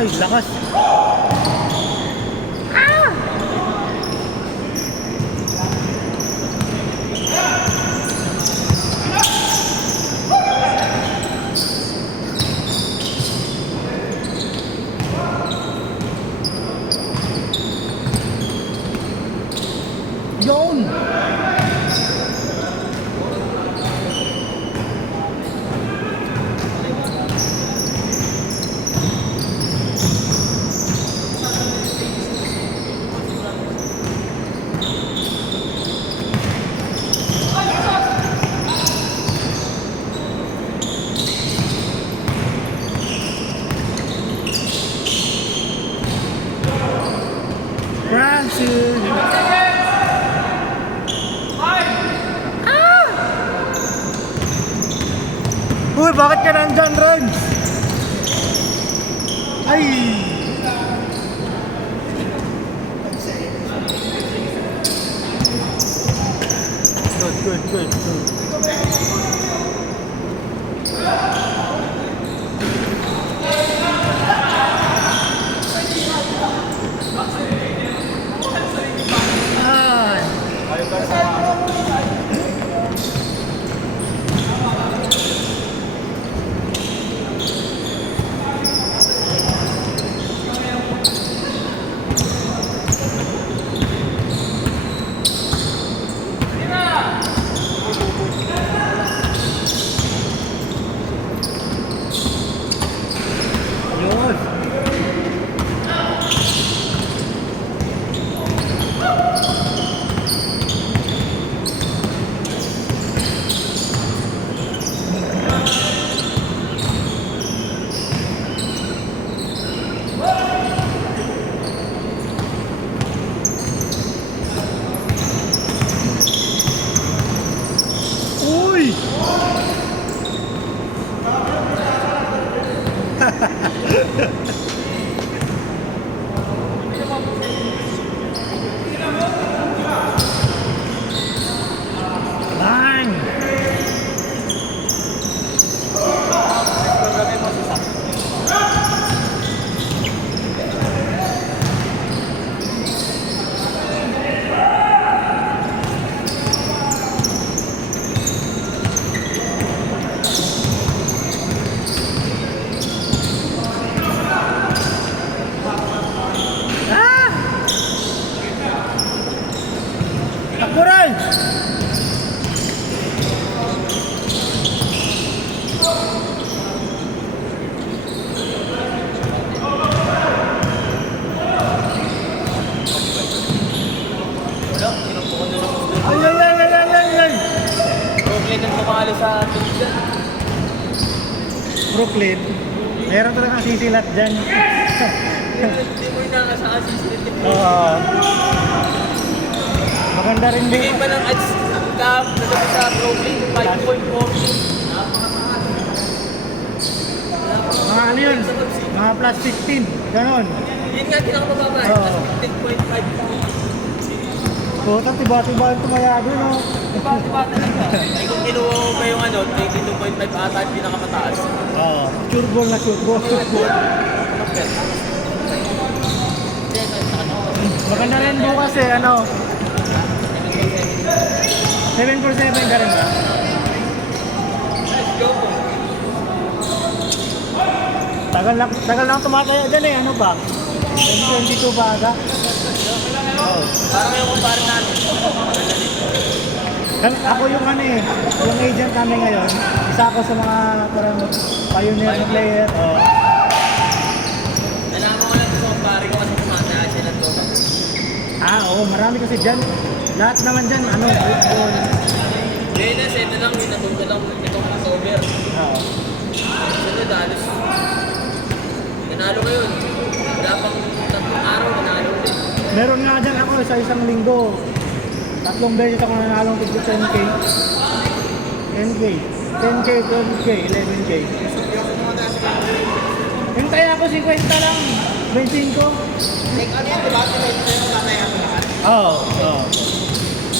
Ay, lakas. Yun! Francis! Uy, bakit ka nandyan, Renz? Ay! Good. Yun! Uy! Bang! Takbo, Renz! Ay! Brooklyn ang tumalo sa tulisan. Brooklyn. Meron talagang sisilat dyan. Hindi mo inakasaan si Steve. Oo. Maganda rin din. Bigay pa ng ads cap na dapat sa Brooklyn, 5.40. Mga ano yun? Mga plus 15. Ganon. Yun nga, pinakamababa. Oo. 15.5. Puta, tiba-tiba yung tumaya doon, no? Diba talaga? Ay kung kinuha mo pa yung 22.5 ata yung pinakamataas. Oo. Sure ball na sure ball. Maganda rin bukas eh, ano? 7x7 ka rin ba? Let's go. Tagal lang tumataya dyan eh, ano ba? 2022 ba aga? Oo. Parang yung kumpara natin. Ako yung ano eh, yung agent namin ngayon, isa ako sa mga parang pioneer na player. Oo. Alam mo lang sa kumpara ko kasi kumataya sila to. Oo, marami kasi dyan. Lahat naman dyan, ano, football. Ngayon na, set na lang, winatog lang itong October. Oo. Sunod, halos. Nanalo ngayon. Wala pang tatlong araw, nanalo ulit. Meron nga dyan ako sa isang linggo. 3 beses ako nanalong tigit 10K. 10K. 10K, 12K, 11K. Yung kaya ako 50 lang. 25. Like, ano yan, diba? Tataya mo lahat. Oo.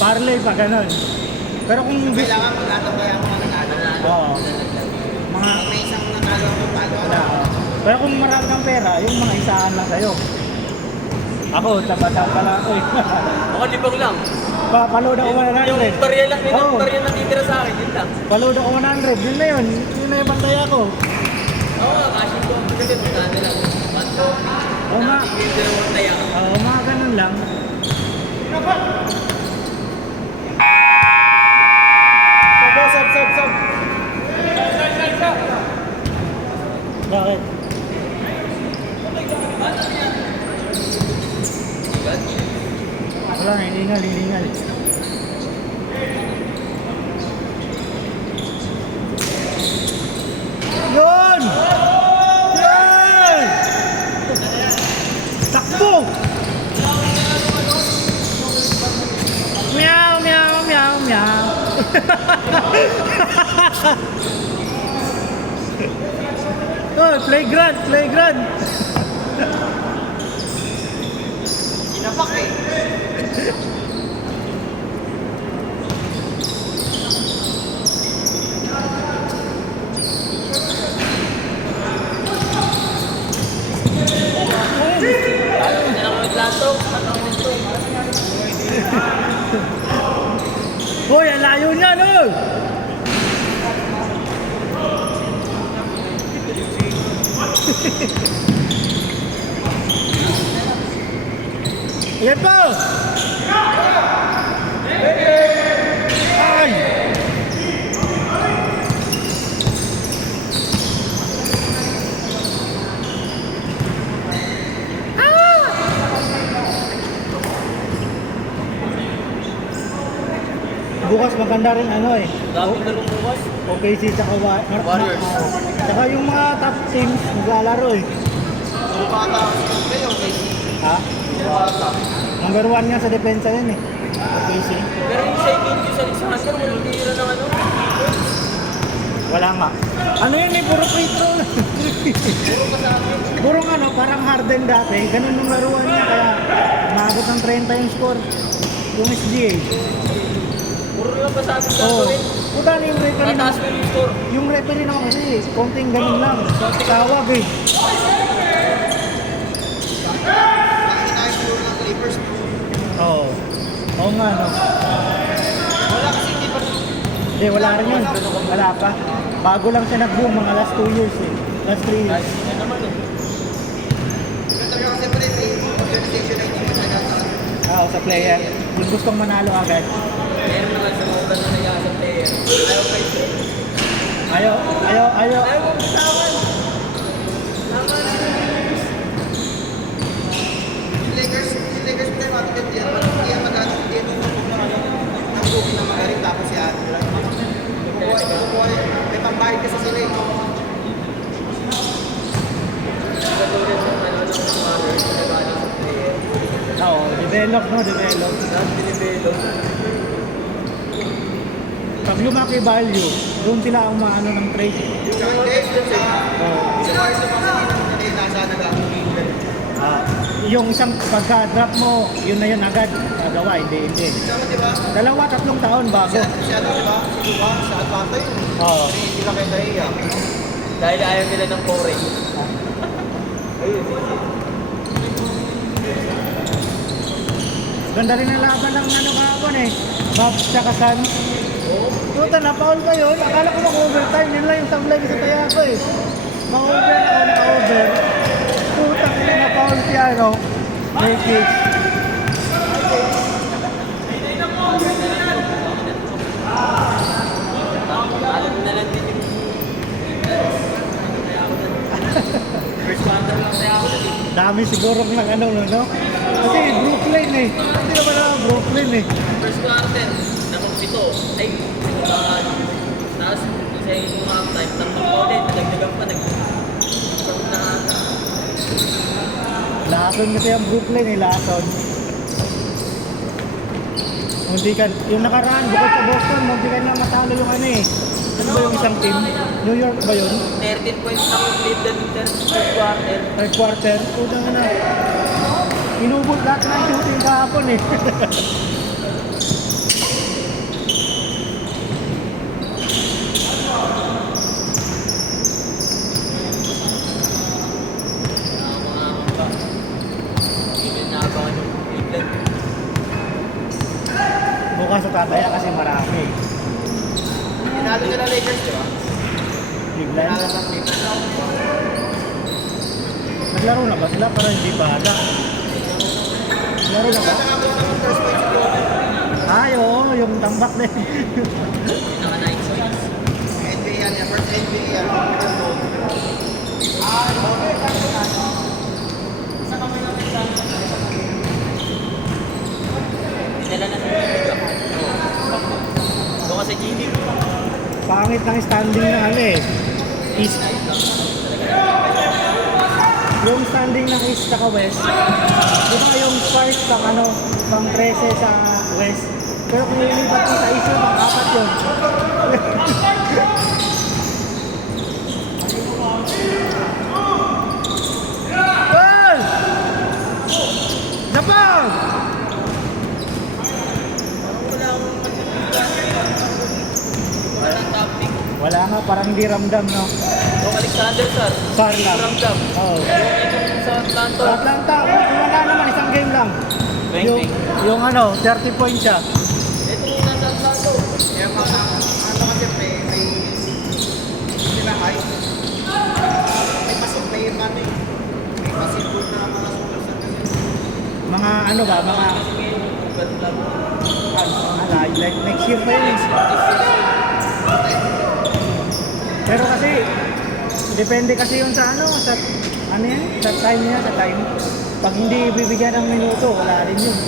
Parlay pa, ganun. Pero kung gusto... Kailangan mo lahat ang kaya mo nanalo. Oo. Mga... May isang nanalo mo, talo. Wala. Pero kung marami kang pera, yung mga isahan lang sa'yo. Ako, tapa-tapa lang ako eh. Ako libang lang. Paload ako 100. Yung barya lang, Oo. yung barya lang titira sa akin, yun lang. Paload ako 100. Yun na yun. Yun na yung bantay ako. Oo, kasi ko ang kasi pinaan nila. Bato, Oo nga. natigil din ang tayo. Oo, mga ganun lang. Sab. Bakit? Wala, hiningal. Yun! Yun! Takbo! Meow. Oh, playground. Inapak eh. Alam mo na lang maglato. Ano ko nito? Hoy, ang layo niya, no? Yan po! Ay! Bukas maganda rin ano eh. Daming dalong bukas. Okay, si tsaka Warriors. Tsaka yung mga top teams maglalaro eh. Ha? Number 1 nga sa depensa yan eh. Okay, si. Pero yung sa ikin yung sa Alexander, walang tira ng ano. Wala nga. Ano yun eh, puro free throw. Puro kasama. Puro ano, parang Harden dati. Ganun yung laruan niya, kaya umabot ng 30 yung score. Yung SGA. Puro lang kasama sa Oo. gawin. Puta na yung referee na. Mataas mo yung score. Yung referee naman kasi, konting ganun lang. Tawag eh. Oo. Oo nga, no. Wala kasi hindi pa. Hindi, wala rin yun. Wala pa. Bago lang siya nag-boom, mga last 2 years eh. Last 3 years. Yan naman eh. Sa player. Yung gustong manalo agad. Meron naman sa mga na naya sa player. Ayaw pa ito. Ayaw. Ayaw mo bitawan. Lakers play matigil yan. Hindi yan magano. Hindi yan ang booking na magaling tapos si Ate. May pambayad ka sa sila eh. Katulad sa ano ng summer, nagano sa player. Oo, develop. Lahat dinibelo. Pag lumaki value, doon sila ang maano ng trade. Yung mga distance eh. Oo. Isa pa sa mga hindi nasa nag-aamin. Yung isang pagka-drop mo, yun na yun agad. Gagawa, hindi. Sama di ba? 2-3 taon bago. Si ano di ba? Si Duba sa Atlanta yun. Oo. Hindi lang kay Dahiya. Dahil ayaw nila ng pore. Ayun. Ganda rin ang laban ng ano kahapon eh. Bucks tsaka Suns. Puta, na-foul pa yun. Akala ko mag-overtime. Yun lang yung sablay sa taya ko eh. Ma-over. Puta, kaya na-foul siya, no? May kicks. Alam na lang din yung first quarter lang kaya ako na din. Dami siguro ng ano, no? Kasi Brooklyn eh. Hindi naman naman Brooklyn eh. First quarter, namang 7. Ay, sinubahan. Tapos, isa yung halftime, tatlong ulit, nagdagdagan pa, nagsagot na ata. Lason kasi ang Brooklyn eh, Lason. Muntikan, yung nakaraan, bukod sa Boston, muntikan lang matalo yung ano eh. Ano ba yung isang team? New York ba yun? 13 points na yung lead ng third quarter. Third quarter, utang na. Inubot lahat ng shooting kahapon eh. bukas sa tataya kasi marami. Tinalo nila Lakers, di ba? Cleveland. Tinalo ng Lakers. Naglaro na ba sila? Parang hindi pa ata. Naglaro na ba? Saka ako ng first place ko. Ay, oo, yung tambak din. Naka-night swings. NBA yan, first NBA yan. Dinala na sa Liga. Doon ka sa GD. Pangit ng standing na ano eh. East. Yung standing ng East saka West. Di ba yung Spurs pang ano, pang 13 sa West. Pero kung nilipat mo sa East yun, pang 4 yun. Goal! Napang! Walang topic. Wala nga, parang di ramdam, no? Yung Alexander, sir. Sarla. Ramdam. Oo. Yung sa Atlanta. Sa Atlanta, wala naman, isang game lang. 20. Yung ano, 30 points siya. Ito yung nasa Atlanta. Kaya mga, ano kasi may sila high. May pasok, may ano eh. May pasipul na mga superstar kasi. Mga ano ba, mga like next year pa yun eh. Pero kasi, depende kasi yun sa ano, sa ano yan, sa time niya, sa time. Pag hindi bibigyan ng minuto, wala rin yun.